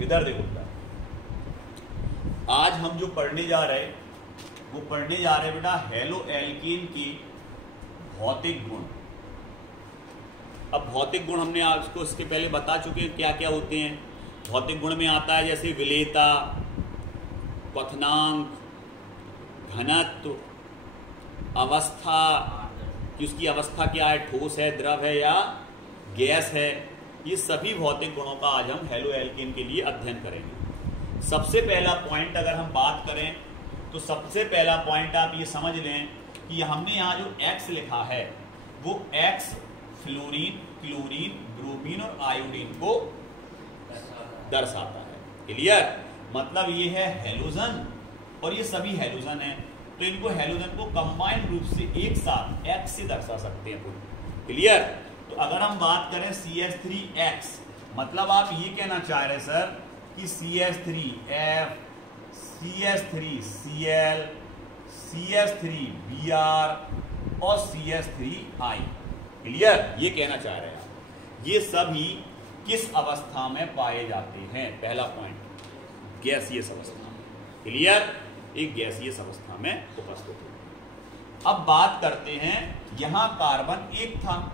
इधर देखो बेटा, आज हम जो पढ़ने जा रहे हैं वो पढ़ने जा रहे हैं बेटा हेलो एल्कीन की भौतिक गुण। अब भौतिक गुण हमने आपको इसके पहले बता चुके हैं क्या क्या होते हैं। भौतिक गुण में आता है जैसे विलेयता, क्वथनांक, घनत्व, अवस्था कि उसकी अवस्था क्या है, ठोस है, द्रव है या गैस है। ये सभी भौतिक गुणों का आज हम हेलो एल्कीन के लिए अध्ययन करेंगे। सबसे पहला पॉइंट अगर हम बात करें तो सबसे पहला पॉइंट आप ये समझ लें कि हमने यहाँ जो X लिखा है वो X फ्लोरीन, क्लोरीन, ब्रोमीन और आयोडीन को दर्शाता है। क्लियर? मतलब ये है हेलोजन और ये सभी हेलोजन है, तो इनको हेलोजन को कंबाइंड रूप से एक साथ X से दर्शा सकते हैं। क्लियर? तो अगर हम बात करें CH3X, मतलब आप ये कहना चाह रहे सर कि CH3F, CH3Cl, CH3Br और CH3I। क्लियर? ये कहना चाह रहे हैं ये सभी किस अवस्था में पाए जाते हैं? पहला पॉइंट, गैसीय अवस्था में। क्लियर? एक गैसीय अवस्था में उपस्थित है। अब बात करते हैं, यहां कार्बन एक था,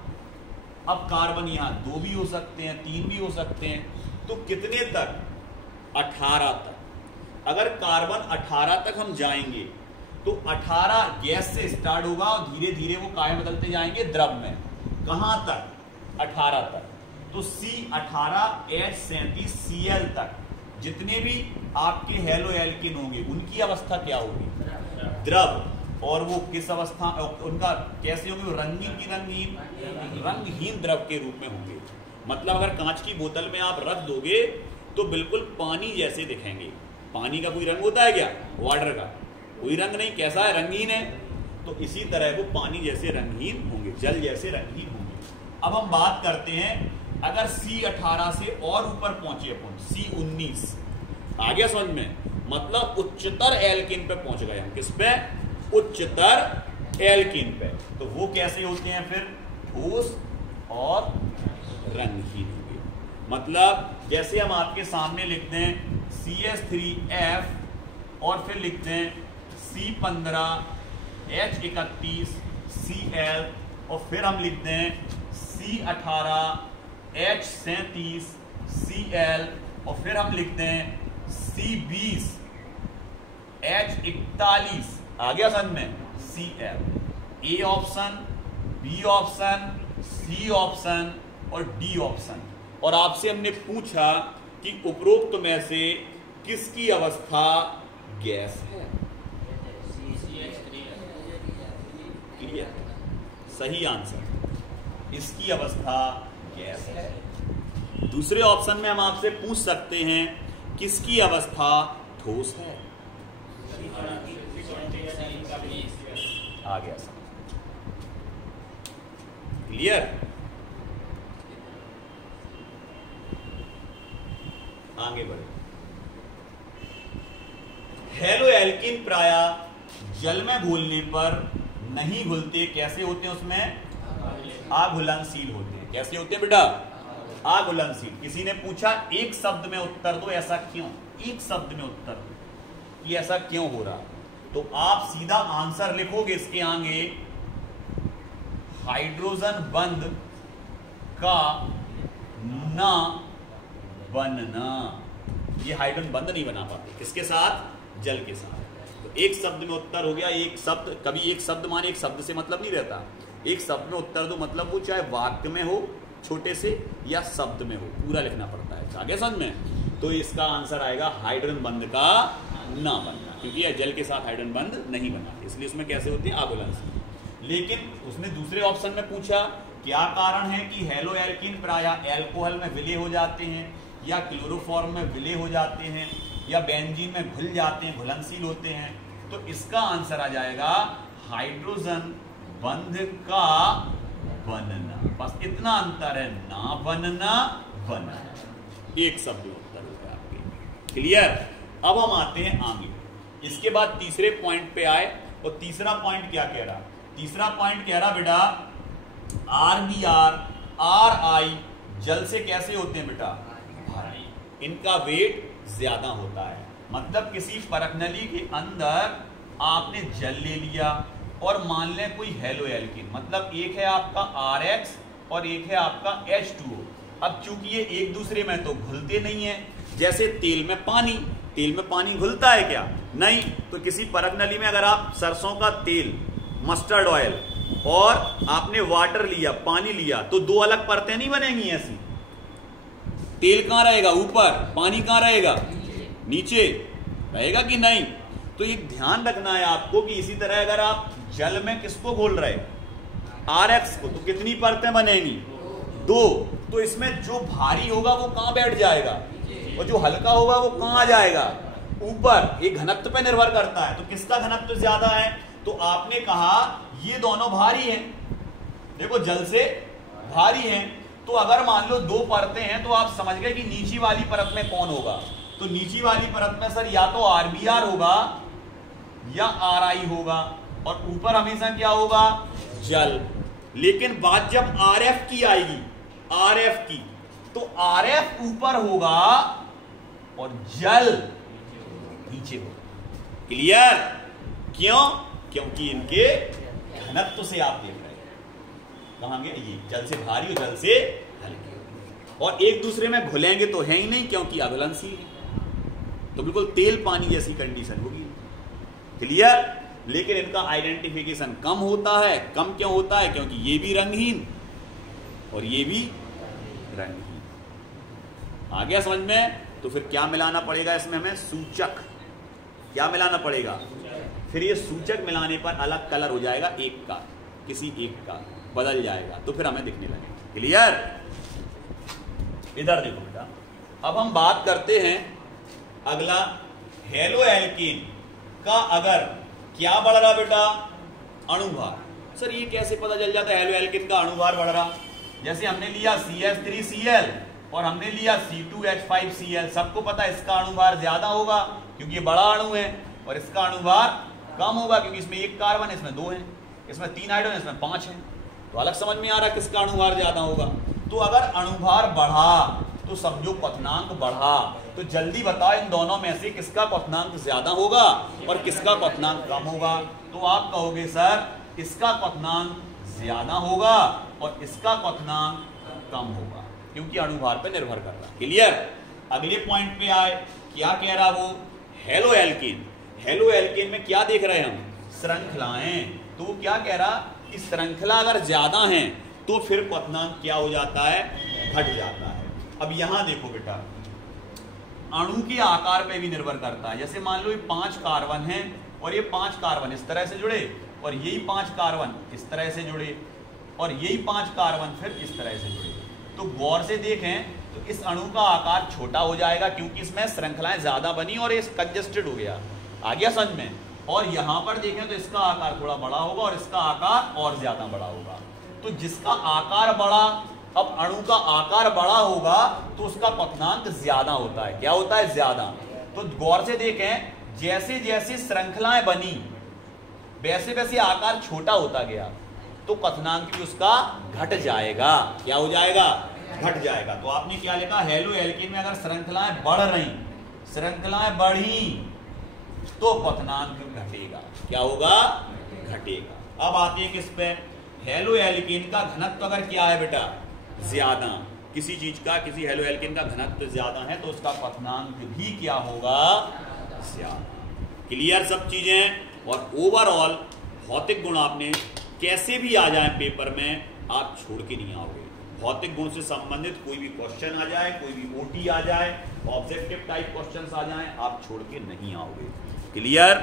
अब कार्बन यहां 2 भी हो सकते हैं, 3 भी हो सकते हैं, तो कितने तक? 18 तक। अगर कार्बन 18 तक हम जाएंगे तो 18 गैस से स्टार्ट होगा और धीरे धीरे वो काय में बदलते जाएंगे? द्रव में। कहां तक? 18 तक। तो C18H37Cl तक जितने भी आपके हेलो एल्कीन होंगे उनकी अवस्था क्या होगी? द्रव। और वो किस अवस्था, उनका कैसे होंगे? रंगीन की रंगहीन द्रव के रूप में होंगे। मतलब अगर कांच की बोतल में आप रख दोगे तो बिल्कुल पानी जैसे दिखेंगे। पानी का कोई रंग होता है क्या? वाटर का कोई रंग नहीं। कैसा है? रंगीन है। तो इसी तरह वो पानी जैसे रंगहीन होंगे, जल जैसे रंगहीन होंगे। अब हम बात करते हैं अगर C18 से और ऊपर पहुंचे अपन, C19 आ गया समझ में? मतलब उच्चतर एल्कीन पे पहुंच गए हम। किस पे? उच्चतर एल्कीन पे। तो वो कैसे होते हैं फिर? ठोस और रंगहीन होंगे। मतलब जैसे हम आपके सामने लिखते हैं CH3F और फिर लिखते हैं C15H31Cl और फिर हम लिखते हैं C18H37Cl और फिर हम लिखते हैं C20H41। आ गया समझ में? Cl। A option, b option, c option और डी ऑप्शन। और आपसे हमने पूछा कि उपरोक्त में से किसकी अवस्था गैस है? क्लियर? सही आंसर, इसकी अवस्था गैस है। दूसरे ऑप्शन में हम आपसे पूछ सकते हैं किसकी अवस्था ठोस है? आ गया समझ? क्लियर? आगे बढ़े। हेलो एल्कीन प्राय जल में घुलने पर नहीं घुलते। कैसे होते हैं? उसमें अघुलनशील होते हैं। कैसे होते हैं बेटा? अघुलनशील। किसी ने पूछा एक शब्द में उत्तर दो, ऐसा क्यों? एक शब्द में उत्तर दो कि ऐसा क्यों हो रहा। तो आप सीधा आंसर लिखोगे इसके आगे, हाइड्रोजन बंध का ना बनना। ये हाइड्रोजन बंध नहीं बना पाते। किसके साथ? जल के साथ। तो एक शब्द में उत्तर हो गया। एक शब्द, कभी एक शब्द माने एक शब्द से मतलब नहीं रहता। एक शब्द में उत्तर दो मतलब वो चाहे वाक्य में हो छोटे से या शब्द में हो, पूरा लिखना पड़ता है। आगे समझ में? तो इसका आंसर आएगा हाइड्रोजन बंध का ना बनना, क्योंकि यह जल के साथ हाइड्रोजन बंध नहीं बनाते, इसलिए उसमें कैसे होती है? अघुलनशील। लेकिन उसने दूसरे ऑप्शन में पूछा क्या कारण है कि हेलो एल्कीन प्राय एल्कोहल में विलय हो जाते हैं या क्लोरोफॉर्म में विलय हो जाते हैं या बेंजीन में घुल जाते हैं, घुलनशील होते हैं। तो इसका आंसर आ जाएगा हाइड्रोजन बंध का बनना। बस इतना अंतर है, ना बनना, बनना। एक शब्द उत्तर होगा आपके। क्लियर? अब हम आते हैं आगे। इसके बाद तीसरे पॉइंट पे आए और तीसरा पॉइंट क्या कह रहा? तीसरा पॉइंट कह रहा बेटा RBr, RI जल से कैसे होते हैं बेटा? भारी। इनका वेट ज्यादा होता है। मतलब किसी परख नली के अंदर आपने जल ले लिया और मान लें कोई हेलो एल्कीन, मतलब एक है आपका RX और एक है आपका H2O। अब चूंकि ये एक दूसरे में तो घुलते नहीं है, जैसे तेल में पानी घुलता है क्या? नहीं। तो किसी परख नली में अगर आप सरसों का तेल, मस्टर्ड ऑयल और आपने वाटर लिया, पानी लिया, तो दो अलग परतें नहीं बनेंगी ऐसी। तेल कहां रहेगा? ऊपर। पानी कहां रहेगा? नीचे रहेगा कि नहीं? तो ये ध्यान रखना है आपको कि इसी तरह अगर आप जल में किसको घोल रहे? RX को, तो कितनी परतें बनेंगी? 2। तो इसमें जो भारी होगा वो कहां बैठ जाएगा और जो हल्का होगा वो कहां आ जाएगा? ऊपर। ये घनत्व पे निर्भर करता है। तो किसका घनत्व ज्यादा है? तो आपने कहा ये दोनों भारी हैं, देखो जल से भारी हैं। तो अगर मान लो 2 परतें हैं तो आप समझ गए कि नीची वाली परत में कौन होगा? तो नीची वाली परत में सर या तो RBr होगा या RI होगा और ऊपर हमेशा क्या होगा? जल। लेकिन बात जब RF की आएगी, RF की, तो RF ऊपर होगा और जल नीचे होगा। क्लियर? क्यों? क्योंकि इनके घनत्व से आप देख रहे हैं कहांगे ये जल से भारी और जल से हल्के, और एक दूसरे में घुलेंगे तो है ही नहीं क्योंकि अघुलनशील है। तो बिल्कुल तेल पानी जैसी कंडीशन होगी। क्लियर? लेकिन इनका आइडेंटिफिकेशन कम होता है। कम क्यों होता है? क्योंकि ये भी रंगहीन और ये भी रंगहीन। आ गया समझ में? तो फिर क्या मिलाना पड़ेगा इसमें? हमें सूचक। क्या मिलाना पड़ेगा? फिर ये सूचक मिलाने पर अलग कलर हो जाएगा, एक का, किसी एक का बदल जाएगा, तो फिर हमें दिखने लगेगा। क्लियर? इधर देखो बेटा, अब हम बात करते हैं अगला हेलो एल्कीन का। अगर क्या बढ़ रहा बेटा? अणुभार। सर ये कैसे पता चल जाता है हेलो एल्कीन का अणुभार बढ़ रहा? जैसे हमने लिया CH3Cl और हमने लिया C2H5Cl, सबको पता है इसका अणुभार ज्यादा होगा क्योंकि ये बड़ा अणु है, और इसका अणुभार कम होगा क्योंकि इसमें 1 कार्बन है, इसमें 2 है, इसमें 3 हाइड्रोजन, इसमें 5 है। तो अलग समझ में आ रहा है किसका अणुभार ज्यादा होगा। तो अगर अणुभार बढ़ा तो समझो क्वथनांक बढ़ा। तो जल्दी बताओ इन दोनों में से किसका क्वथनांक ज्यादा होगा और किसका क्वथनांक कम होगा? तो आप कहोगे सर इसका क्वथनांक ज्यादा होगा और इसका क्वथनांक कम होगा, क्योंकि अणुभार पर निर्भर कर रहा। क्लियर? अगले पॉइंट पे आए, क्या कह रहा वो? Hello alkene. हेलो एल्कीन में क्या देख रहे हैं हम? श्रृंखलाएं। तो वो क्या कह रहा कि श्रृंखला अगर ज्यादा है तो फिर क्वथनांक क्या हो जाता है? घट जाता है। अब यहां देखो बेटा, अणु के आकार पे भी निर्भर करता है। जैसे मान लो ये 5 कार्बन है और ये 5 कार्बन इस तरह से जुड़े और यही 5 कार्बन इस तरह से जुड़े और यही 5 कार्बन फिर इस तरह से जुड़े। तो गौर से देखें तो इस अणु का आकार छोटा हो जाएगा क्योंकि इसमें श्रृंखलाएं ज्यादा बनी और ये कंजेस्टेड हो गया। आ गया समझ में? और यहां पर देखें तो इसका आकार थोड़ा बड़ा होगा और इसका आकार और ज्यादा बड़ा होगा। तो जिसका आकार बड़ा, अब अणु का आकार बड़ा होगा तो उसका क्वथनांक ज्यादा होता है। क्या होता है? ज्यादा। तो गौर से देखें, जैसे जैसे श्रृंखलाएं बनी वैसे वैसे आकार छोटा होता गया तो क्वथनांक भी उसका घट जाएगा। क्या हो जाएगा? घट जाएगा। तो आपने क्या लिखा? हेलो एल्कीन में अगर श्रृंखलाएं बढ़ रही, श्रृंखलाएं बढ़ी तो क्वथनांक घटेगा। क्या होगा? घटेगा। अब आते हैं किस पे? हेलो एल्कीन का घनत्व अगर क्या है बेटा? ज्यादा। किसी चीज का, किसी हेलो एल्कीन का घनत्व ज्यादा है तो उसका क्वथनांक भी क्या होगा? ज्यादा। क्लियर सब चीजें? और ओवरऑल भौतिक गुण आपने कैसे भी आ जाए पेपर में आप छोड़ के नहीं आओगे। भौतिक गुण से संबंधित कोई भी क्वेश्चन आ जाए, कोई भी ओटी आ जाए, ऑब्जेक्टिव टाइप क्वेश्चंस आ जाए, आप छोड़ के नहीं आओगे। क्लियर?